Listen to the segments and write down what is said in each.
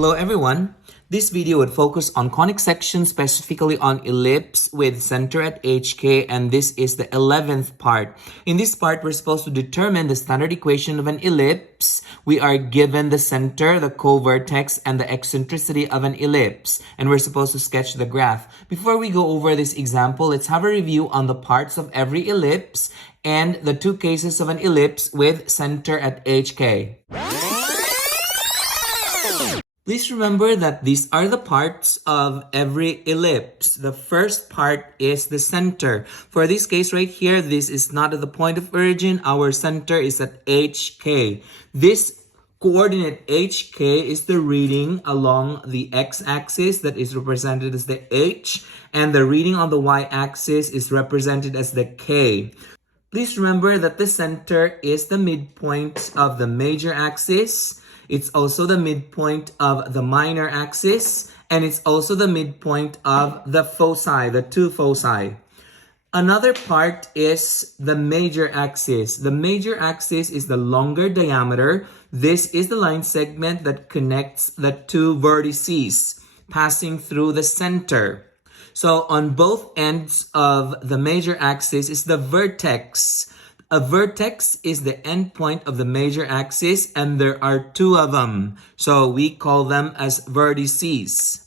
Hello everyone. This video would focus on conic section, specifically on ellipse with center at HK, and this is the 11th part. In this part, we're supposed to determine the standard equation of an ellipse. We are given the center, the co-vertex, and the eccentricity of an ellipse, and we're supposed to sketch the graph. Before we go over this example, let's have a review on the parts of every ellipse and the two cases of an ellipse with center at HK. Please remember that these are the parts of every ellipse. The first part is the center. For this case right here, this is not at the point of origin. Our center is at HK. This coordinate HK is the reading along the x-axis that is represented as the H, and the reading on the y-axis is represented as the K. Please remember that the center is the midpoint of the major axis. It's also the midpoint of the minor axis, and it's also the midpoint of the foci, the two foci. Another part is the major axis. The major axis is the longer diameter. This is the line segment that connects the two vertices passing through the center. So on both ends of the major axis is the vertex. A vertex is the endpoint of the major axis, and there are two of them. So we call them as vertices.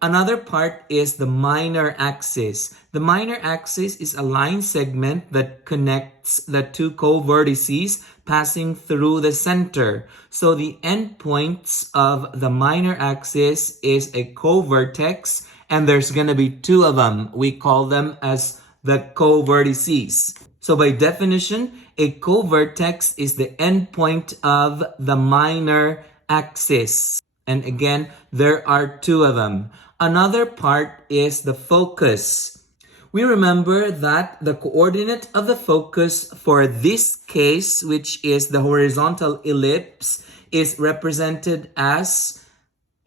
Another part is the minor axis. The minor axis is a line segment that connects the two co-vertices passing through the center. So the endpoints of the minor axis is a co-vertex, and there's going to be two of them. We call them as the co-vertices. So by definition, a co-vertex is the endpoint of the minor axis. And again, there are two of them. Another part is the focus. We remember that the coordinate of the focus for this case, which is the horizontal ellipse, is represented as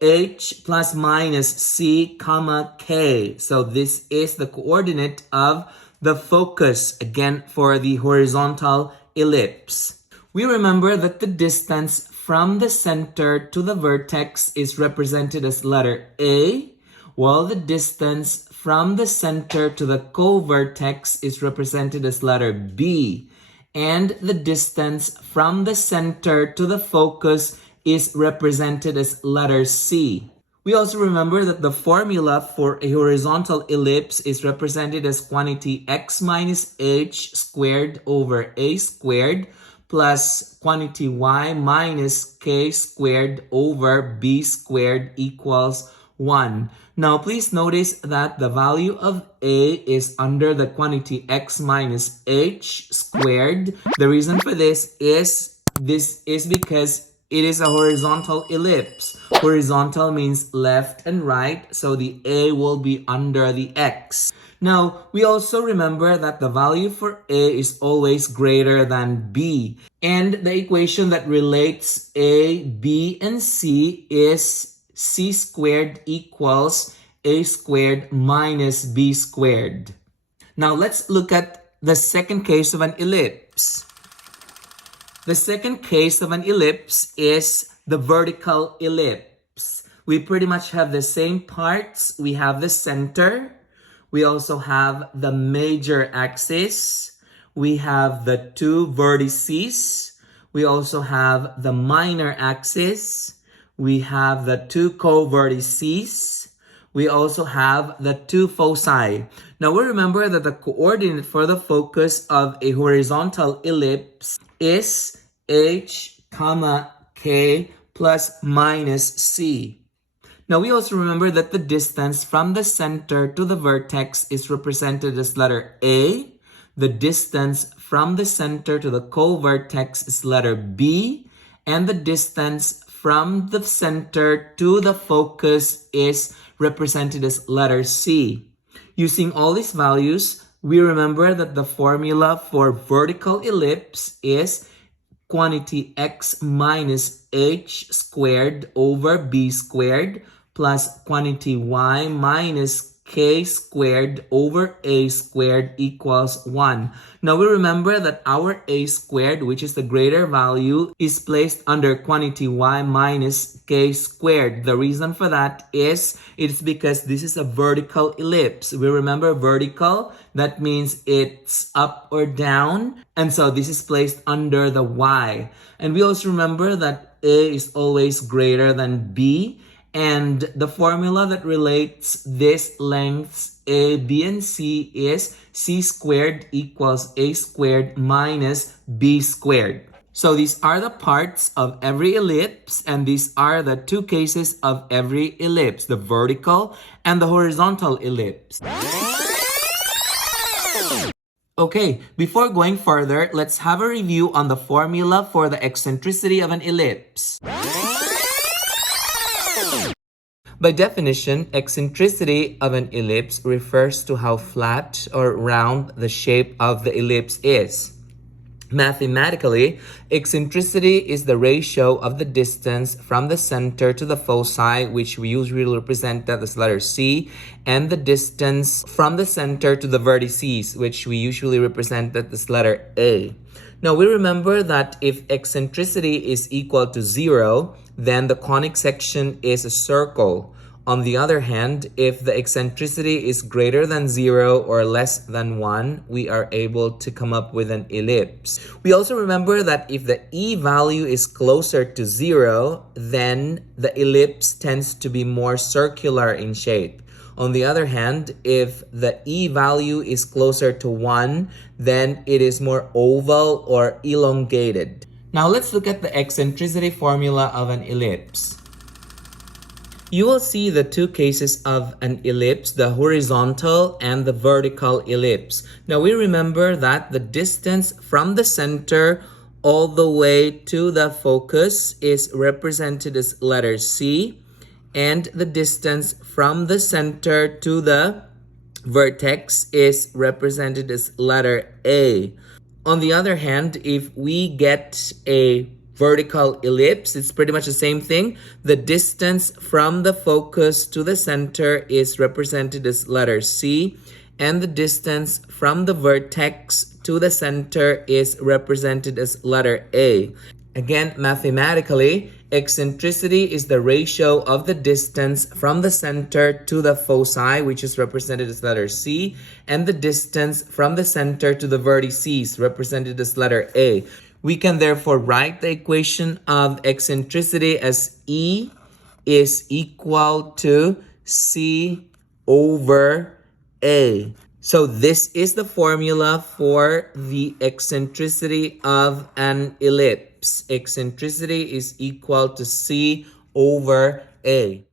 H plus minus C comma K. So this is the coordinate of the focus, again, for the horizontal ellipse. We remember that the distance from the center to the vertex is represented as letter A, while the distance from the center to the co-vertex is represented as letter B, and the distance from the center to the focus is represented as letter C. We also remember that the formula for a horizontal ellipse is represented as quantity x minus h squared over a squared plus quantity y minus k squared over b squared equals 1. Now, please notice that the value of a is under the quantity x minus h squared. The reason for this is because it is a horizontal ellipse. Horizontal means left and right, so the A will be under the X. Now, we also remember that the value for A is always greater than B. And the equation that relates A, B, and C is C squared equals A squared minus B squared. Now, let's look at the second case of an ellipse. The second case of an ellipse is the vertical ellipse. We pretty much have the same parts. We have the center. We also have the major axis. We have the two vertices. We also have the minor axis. We have the two co-vertices. We also have the two foci. Now we remember that the coordinate for the focus of a horizontal ellipse is H comma K plus minus C. Now we also remember that the distance from the center to the vertex is represented as letter A. The distance from the center to the co-vertex is letter B. And the distance from the center to the focus is represented as letter C. Using all these values, we remember that the formula for vertical ellipse is quantity x minus h squared over b squared plus quantity y minus k squared over a squared equals 1. Now we remember that our a squared, which is the greater value, is placed under quantity y minus k squared. The reason for that is it's because this is a vertical ellipse. We remember vertical, that means it's up or down. And so this is placed under the y. And we also remember that a is always greater than b. And the formula that relates these lengths A, B, and C is C squared equals A squared minus B squared. So these are the parts of every ellipse, and these are the two cases of every ellipse, the vertical and the horizontal ellipse. Okay, before going further, let's have a review on the formula for the eccentricity of an ellipse. By definition, eccentricity of an ellipse refers to how flat or round the shape of the ellipse is. Mathematically, eccentricity is the ratio of the distance from the center to the foci, which we usually represent as letter C, and the distance from the center to the vertices, which we usually represent as letter A. Now, we remember that if eccentricity is equal to 0, then the conic section is a circle. On the other hand, if the eccentricity is greater than 0 or less than 1, we are able to come up with an ellipse. We also remember that if the E value is closer to 0, then the ellipse tends to be more circular in shape. On the other hand, if the E value is closer to 1, then it is more oval or elongated. Now let's look at the eccentricity formula of an ellipse. You will see the two cases of an ellipse, the horizontal and the vertical ellipse. Now we remember that the distance from the center all the way to the focus is represented as letter C, and the distance from the center to the vertex is represented as letter A. On the other hand, if we get a vertical ellipse, it's pretty much the same thing. The distance from the focus to the center is represented as letter C, and the distance from the vertex to the center is represented as letter A. Again, mathematically, eccentricity is the ratio of the distance from the center to the foci, which is represented as letter C, and the distance from the center to the vertices, represented as letter A. We can therefore write the equation of eccentricity as E is equal to C over A. So this is the formula for the eccentricity of an ellipse. Eccentricity is equal to C over A.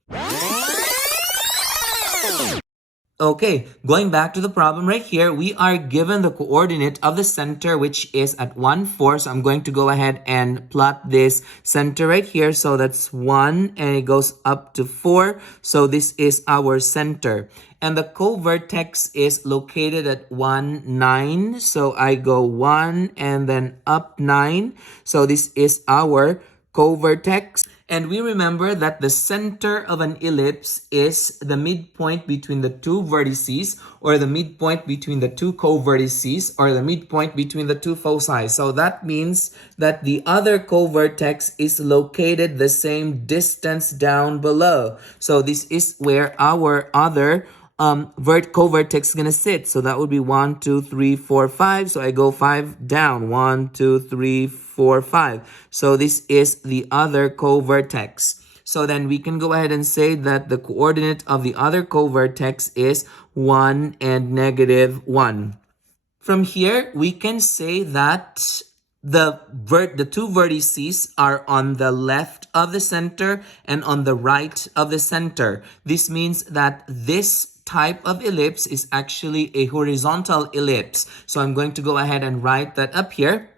Okay, going back to the problem right here, we are given the coordinate of the center, which is at 1, 4. So I'm going to go ahead and plot this center right here. So that's 1 and it goes up to 4. So this is our center. And the co-vertex is located at 1, 9. So I go 1 and then up 9. So this is our co-vertex. And we remember that the center of an ellipse is the midpoint between the two vertices, or the midpoint between the two co-vertices, or the midpoint between the two foci. So that means that the other co-vertex is located the same distance down below. So this is where our other co-vertex is gonna sit. So that would be 1, 2, 3, 4, 5. So I go 5 down. 1, 2, 3, 4, 5. So this is the other co-vertex. So then we can go ahead and say that the coordinate of the other co-vertex is 1 and negative 1. From here, we can say that the two vertices are on the left of the center and on the right of the center. This means that this type of ellipse is actually a horizontal ellipse. So I'm going to go ahead and write that up here.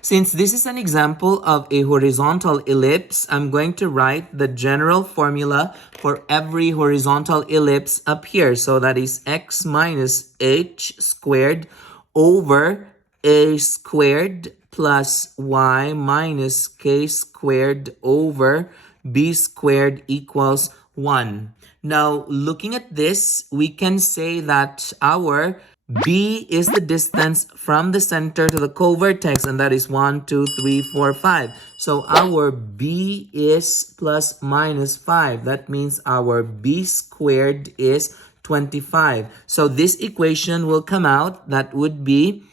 Since this is an example of a horizontal ellipse, I'm going to write the general formula for every horizontal ellipse up here. So that is x minus h squared over a squared plus y minus k squared over b squared equals 1. Now, looking at this, we can say that our B is the distance from the center to the co-vertex, and that is 1, 2, 3, 4, 5. So our B is plus minus 5. That means our B squared is 25. So this equation will come out. That would be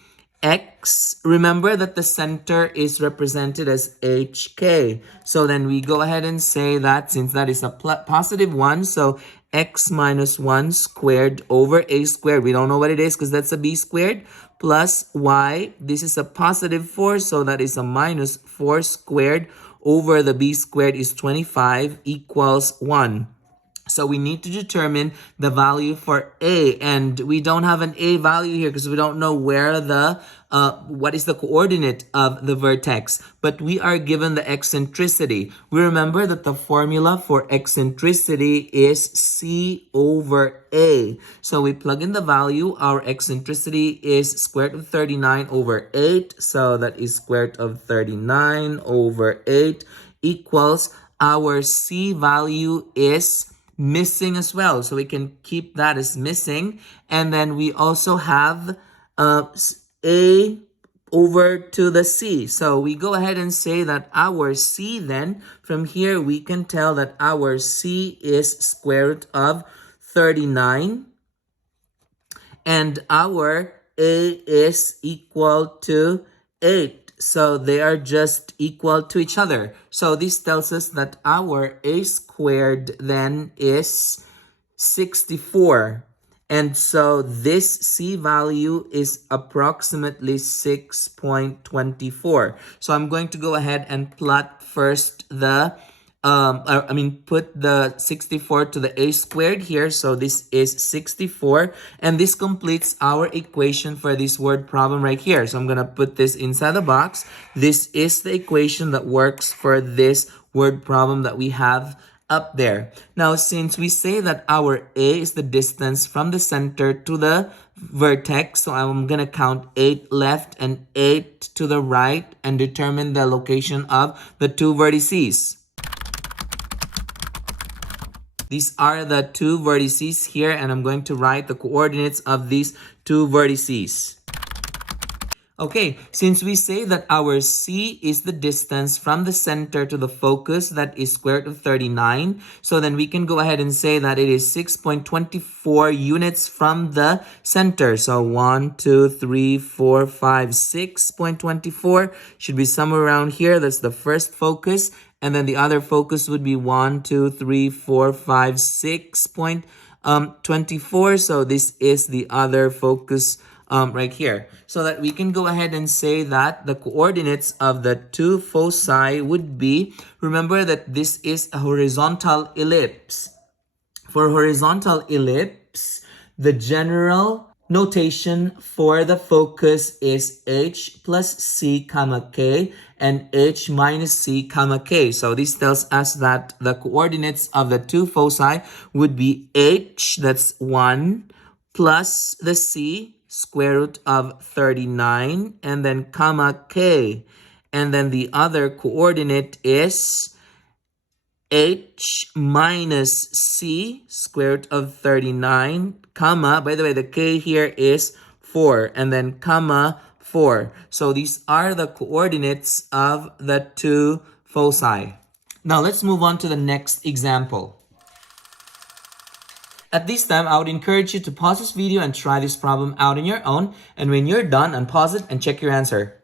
X. Remember that the center is represented as HK. So then we go ahead and say that since that is a positive 1, so X minus 1 squared over A squared. We don't know what it is because that's a B squared. Plus Y. This is a positive 4, so that is a minus 4 squared over the B squared is 25 equals 1. So we need to determine the value for A, and we don't have an A value here because we don't know where what is the coordinate of the vertex, but we are given the eccentricity. We remember that the formula for eccentricity is C over A. So we plug in the value. Our eccentricity is square root of 39 over 8. So that is square root of 39 over 8 equals our C value is missing as well, so we can keep that as missing. And then we also have A over to the C. So we go ahead and say that our C then, from here we can tell that our C is square root of 39 and our A is equal to 8. So they are just equal to each other. So this tells us that our A squared then is 64. And so this C value is approximately 6.24. So I'm going to go ahead and plot first the put the 64 to the A squared here. So this is 64. And this completes our equation for this word problem right here. So I'm going to put this inside the box. This is the equation that works for this word problem that we have up there. Now, since we say that our A is the distance from the center to the vertex, so I'm going to count 8 left and 8 to the right and determine the location of the two vertices. These are the two vertices here, and I'm going to write the coordinates of these two vertices. Okay, since we say that our C is the distance from the center to the focus, that is square root of 39. So then we can go ahead and say that it is 6.24 units from the center. So 1, 2, 3, 4, 5, 6.24 should be somewhere around here. That's the first focus. And then the other focus would be 1, 2, 3, 4, 5, 6.24. So this is the other focus right here. So that we can go ahead and say that the coordinates of the two foci would be, remember that this is a horizontal ellipse. For horizontal ellipse, the general notation for the focus is H plus C comma K and H minus C comma K. So this tells us that the coordinates of the two foci would be H, that's 1, plus the C, square root of 39, and then comma K. And then the other coordinate is H minus C, square root of 39, comma, by the way, the K here is 4, and then comma 4. So these are the coordinates of the two foci. Now let's move on to the next example. At this time, I would encourage you to pause this video and try this problem out on your own. And when you're done, unpause it and check your answer.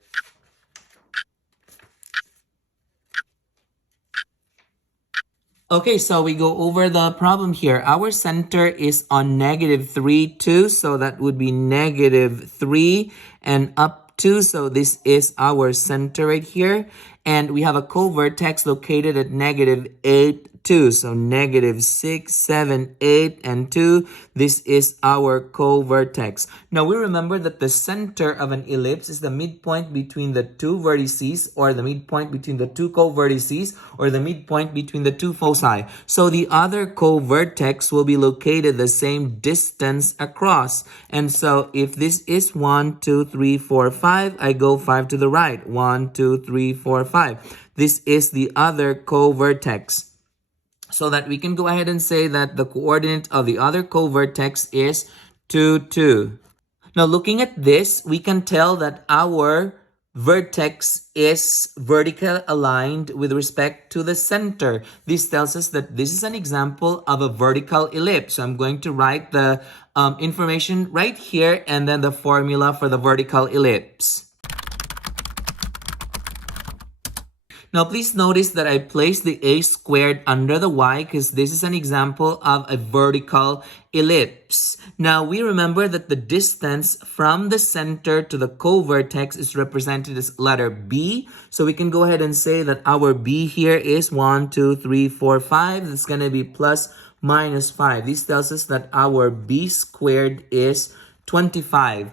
Okay, so we go over the problem here. Our center is on negative 3, 2. So that would be negative 3 and up 2. So this is our center right here. And we have a co-vertex located at negative 8, 2. So negative 6, 7, 8, and 2. This is our co-vertex. Now we remember that the center of an ellipse is the midpoint between the two vertices, or the midpoint between the two co-vertices, or the midpoint between the two foci. So the other co-vertex will be located the same distance across. And so if this is 1, 2, 3, 4, 5, I go 5 to the right. 1, 2, 3, 4, 5. This is the other co-vertex. so that we can go ahead and say that the coordinate of the other co-vertex is 2, 2. Now, looking at this, we can tell that our vertex is vertical aligned with respect to the center. This tells us that this is an example of a vertical ellipse. So I'm going to write the information right here and then the formula for the vertical ellipse. Now, please notice that I placed the a squared under the y because this is an example of a vertical ellipse. Now, we remember that the distance from the center to the co-vertex is represented as letter b. So we can go ahead and say that our b here is 1, 2, 3, 4, 5. That's going to be plus minus 5. This tells us that our b squared is 25.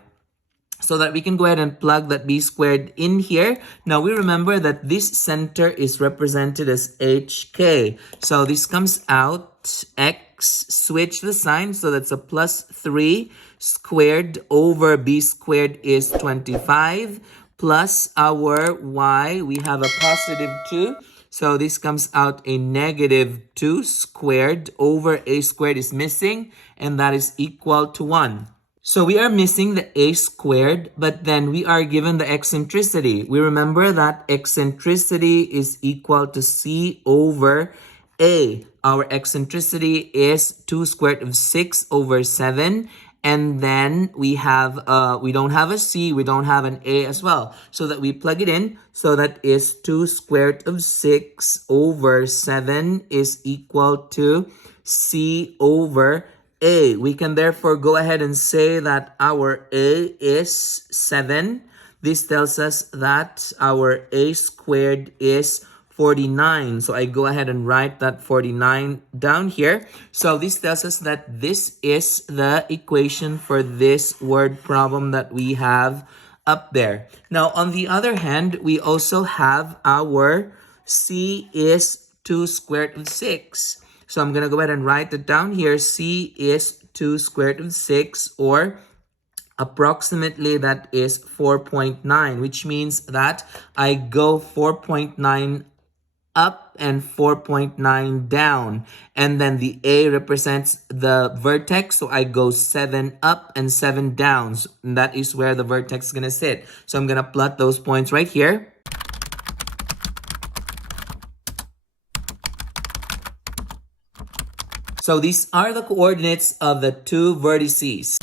So that we can go ahead and plug that b squared in here. Now, we remember that this center is represented as hk. So this comes out x, switch the sign. So that's a plus 3 squared over b squared is 25. Plus our y, we have a positive 2. So this comes out a negative 2 squared over a squared is missing. And that is equal to 1. So we are missing the a squared, but then we are given the eccentricity. We remember that eccentricity is equal to c over a. Our eccentricity is 2 squared root of 6 over 7. And then we have, we don't have a c, we don't have an a as well. So that we plug it in. So that is 2 squared root of 6 over 7 is equal to c over a. We can therefore go ahead and say that our a is 7. This tells us that our a squared is 49. So I go ahead and write that 49 down here. So this tells us that this is the equation for this word problem that we have up there. Now, on the other hand, we also have our c is 2 squared root of 6. So I'm going to go ahead and write it down here. C is 2 squared root of 6, or approximately that is 4.9, which means that I go 4.9 up and 4.9 down. And then the A represents the vertex, so I go 7 up and 7 down. And that is where the vertex is going to sit. So I'm going to plot those points right here. So these are the coordinates of the two vertices.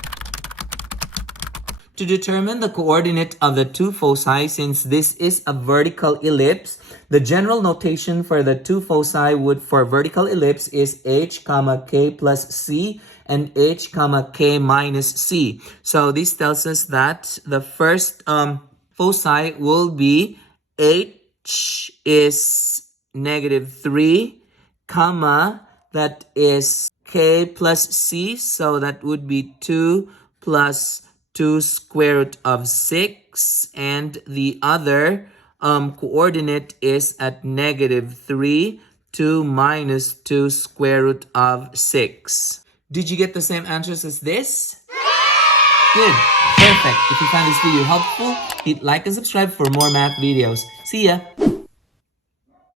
To determine the coordinate of the two foci, since this is a vertical ellipse, the general notation for the two foci for vertical ellipse is h, k plus c and h, k minus c. So this tells us that the first foci will be h is -3, that is k plus c, so that would be 2 plus 2 square root of 6, and the other coordinate is at -3, 2 minus 2 square root of 6. Did you get the same answers as this? Good. Perfect. If you found this video helpful, hit like and subscribe for more math videos. See ya!